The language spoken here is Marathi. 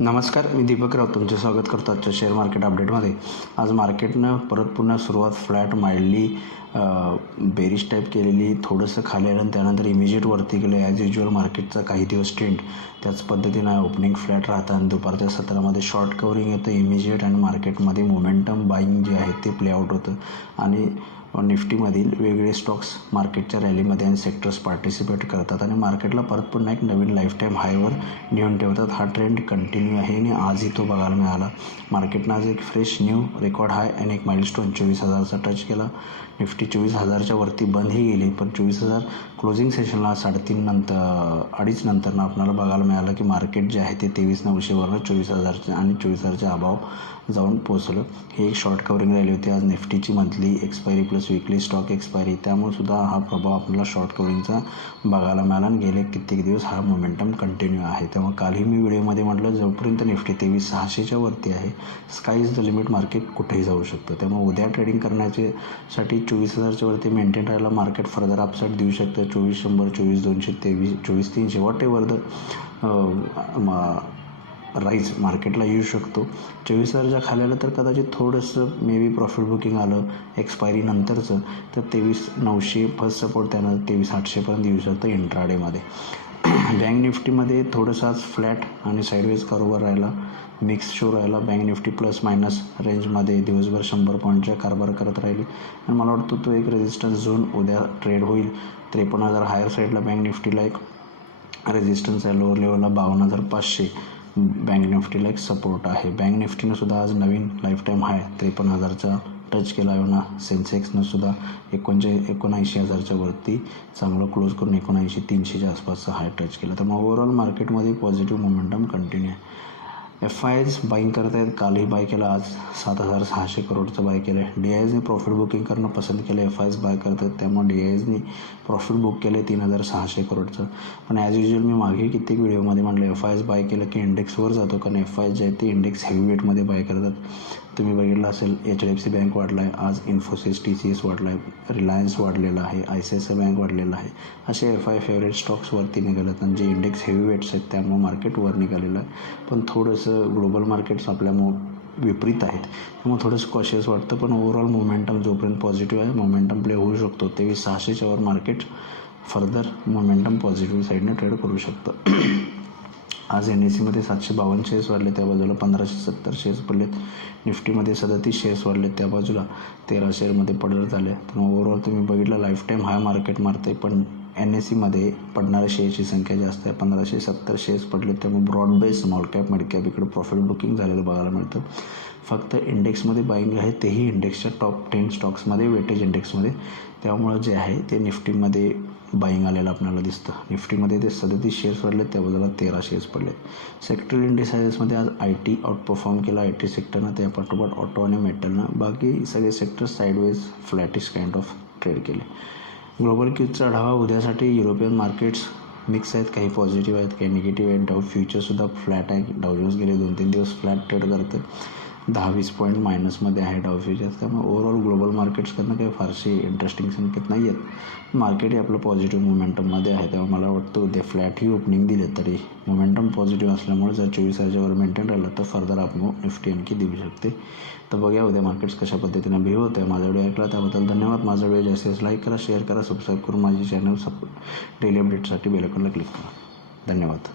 नमस्कार, मी दीपक राव तुमचे स्वागत करतो आजच्या शेअर मार्केट अपडेटमध्ये. आज मार्केटनं पुन्हा सुरुवात फ्लॅट मांडली, बेरिश टाईप केलेली, थोडंसं खाली आलं आणि त्यानंतर इमिजिएट वरती गेलं. ॲज युजल मार्केटचा काही दिवस ट्रेंड त्याच पद्धतीनं ओपनिंग फ्लॅट राहतं आणि दुपारच्या सत्रामध्ये शॉर्ट कवरिंग येतं इमिजिएट आणि मार्केटमध्ये मोमेंटम बाईंग जे आहे ते प्लेआउट होतं आणि निफ्टीमधील वेगवेगळे स्टॉक्स मार्केटच्या रॅलीमध्ये आणि सेक्टर्स पार्टिसिपेट करतात आणि मार्केटला परत पुन्हा एक नवीन लाईफ टाईम हायवर नेऊन ठेवतात. हा ट्रेंड कंटिन्यू आहे आणि आजही तो बघायला मिळाला. मार्केटनं आज एक फ्रेश न्यू रेकॉर्ड हाय आणि एक माइलस्टोन 24,000चा टच केला. निफ्टी 24,000च्या वरती बंदही गेली, पण 24,000 क्लोजिंग सेशनला 3:30 नंतरनं आपल्याला बघायला मिळालं की मार्केट जे आहे ते 23,900वरनं 24,000 आणि 24,000च्या अभाव जाऊन पोहोचलं. ही एक शॉर्ट कवरिंग रॅली होती. आज निफ्टीची monthly expiry plus weekly stock expiry, त्यामुळे सुद्धा हा प्रभाव आपल्याला शॉर्ट कवरिंगचा बघायला मिळाला आणि गेले कित्येक दिवस हा मोमेंटम कंटिन्यू आहे. त्यामुळे कालही मी व्हिडिओमध्ये म्हटलं, जोपर्यंत निफ्टी 23,600च्या वरती आहे, sky is the limit, market कुठेही जाऊ शकतं. त्यामुळे उद्या ट्रेडिंग करण्यासाठी 24,000च्या वरती मेंटेन राहायला मार्केट फर्दर अपसाईड देऊ शकतं. 24,100, 24,200, 24,300 वॉट एव्हर द राईज मार्केटला येऊ शकतो. 24,000च्या खाली आलं तर कदाचित थोडंसं मे बी प्रॉफिट बुकिंग आलं एक्सपायरी नंतरचं तर 23,900 फर्स्ट सपोर्ट, त्यानं 23,800पर्यंत येऊ शकतं इंट्राडेमध्ये. बँक निफ्टीमध्ये थोडंसं आज फ्लॅट आणि साईडवेज कारोबार राहिला, मिक्स शो राहिला. बँक निफ्टी प्लस मायनस रेंजमध्ये दिवसभर 100 पॉईंटच्या कारभार करत राहिली आणि मला वाटतं तो एक रेजिस्टन्स झोन उद्या ट्रेड होईल. 53,000 हायर साईडला बँक निफ्टीला एक रेजिस्टन्स आहे, लोअर लेवलला 52,500 बँक निफ्टीला एक सपोर्ट आहे. बँक निफ्टीनं सुद्धा आज नवीन लाईफ टाईम हाय 53,000चा टच केला आहे ना. सेन्सेक्सनं सुद्धा 79,000च्या वरती चांगलं क्लोज करून 79,300च्या आसपासचा हाय टच केला. त्यामुळे ओव्हरऑल मार्केटमध्ये पॉझिटिव्ह मोमेंटम कंटिन्यू आहे. FIs बाईंग करत आहेत. कालही बाय केला, आज 7,600 करोडचं बाय केलं आहे. DISने प्रॉफिट बुकिंग करणं पसंत केलं. FIs बाय करत आहेत, त्यामुळे DISने प्रॉफिट बुक केलं 3,600 करोडचं. पण ॲज युजल मी मागे कित्येक व्हिडिओमध्ये म्हटलं, FIs बाय केलं की इंडेक्सवर जातो, कारण FIs जे आहे ते इंडेक्स हेवी वेटमध्ये बाय करतात. तुम्ही बघितलं असेल, HDFC बँक वाढला आहे आज, इन्फोसिस TCS वाढला आहे, रिलायन्स वाढलेला आहे, ICICI बँक वाढलेला आहे. असे FI फेवरेट स्टॉक्सवरती निघालेत आणि जे इंडेक्स हेवी वेट्स आहेत त्यामुळे मार्केट वर निघालेलं आहे. पण थोडंसं ग्लोबल मार्केट्स आपल्यामुळे विपरीत आहेत, त्यामुळे थोडंसं कॉशियस वाटतं. पण ओव्हरऑल मोमेंटम जोपर्यंत पॉझिटिव्ह आहे, मोमेंटम प्ले होऊ शकतो. 23,600च्या वर मार्केट फर्दर मोमेंटम पॉझिटिव्ह साईडने ट्रेड करू शकतं. आज NSEमध्ये 752 शेअर्स वाढले, त्या बाजूला 1,570 शेअर्स पडलेत. निफ्टीमध्ये 37 शेअर्स वाढले, त्या बाजूला 13 शेअरमध्ये पडत झाले. तर ओव्हरऑल तुम्ही बघितलं लाईफ टाईम हाय मार्केट मारते, पण NSEमध्ये पडणाऱ्या शेअर्सची संख्या जास्त आहे. 1,570 शेअर्स पडले, त्यामुळे broad base small cap mid cap इकडे प्रॉफिट बुकिंग झालेलं बघायला मिळतं. फक्त इंडेक्समध्ये बाईंग आहे, तेही इंडेक्सच्या टॉप 10 स्टॉक्समध्ये, वेटेज इंडेक्समध्ये. त्यामुळं जे आहे ते निफ्टीमध्ये बाईंग आलेलं आपल्याला दिसतं. निफ्टीमध्ये ते 37 शेअर्स वाढले, त्या बाजूला 13 शेअर्स पडले. सेक्टरल इंडिसायजेसमध्ये आज IT आउट परफॉर्म केला, IT सेक्टरनं, त्या पाठोपाठ ऑटो आणि मेटलनं. बाकी सगळे sectors sideways flattish kind of trade केले. ग्लोबल क्यूजचा आढावा उद्यासाठी. युरोपियन मार्केट्स मिक्स आहेत, काही पॉझिटिव्ह आहेत, काही निगेटिव्ह आहेत. डाऊ फ्युचरसुद्धा फ्लॅट आहे. डाऊ जोन्स गेले 2-3 दिवस फ्लॅट ट्रेड करते, 10-20 पॉईंट मायनसमध्ये आहे डाऊ फ्युचर्स. त्यामुळे ओव्हरऑल ग्लोबल मार्केट्सकडनं काही फारसे इंटरेस्टिंग संकेत नाही आहेत. मार्केटही आपलं पॉझिटिव्ह मोमेंटममध्ये आहे, तेव्हा मला वाटतं उद्या फ्लॅटही ओपनिंग दिले तरी मोमेंटम पॉझिटिव्ह असल्यामुळे जर 24,000वर मेंटेन राहिलं तर फर्दर आपण निफ्टी आणखी देऊ शकते. तर बघूया उद्या मार्केट्स कशा पद्धतीनं बिहेव होतं आहे. माझा व्हिडिओ ऐकला त्याबद्दल धन्यवाद. माझा व्हिडिओ जास्तीत लाईक करा, शेअर करा, सबस्क्राईब करून माझी चॅनल डेली अपडेटसाठी बेल आयकॉनला क्लिक करा. धन्यवाद.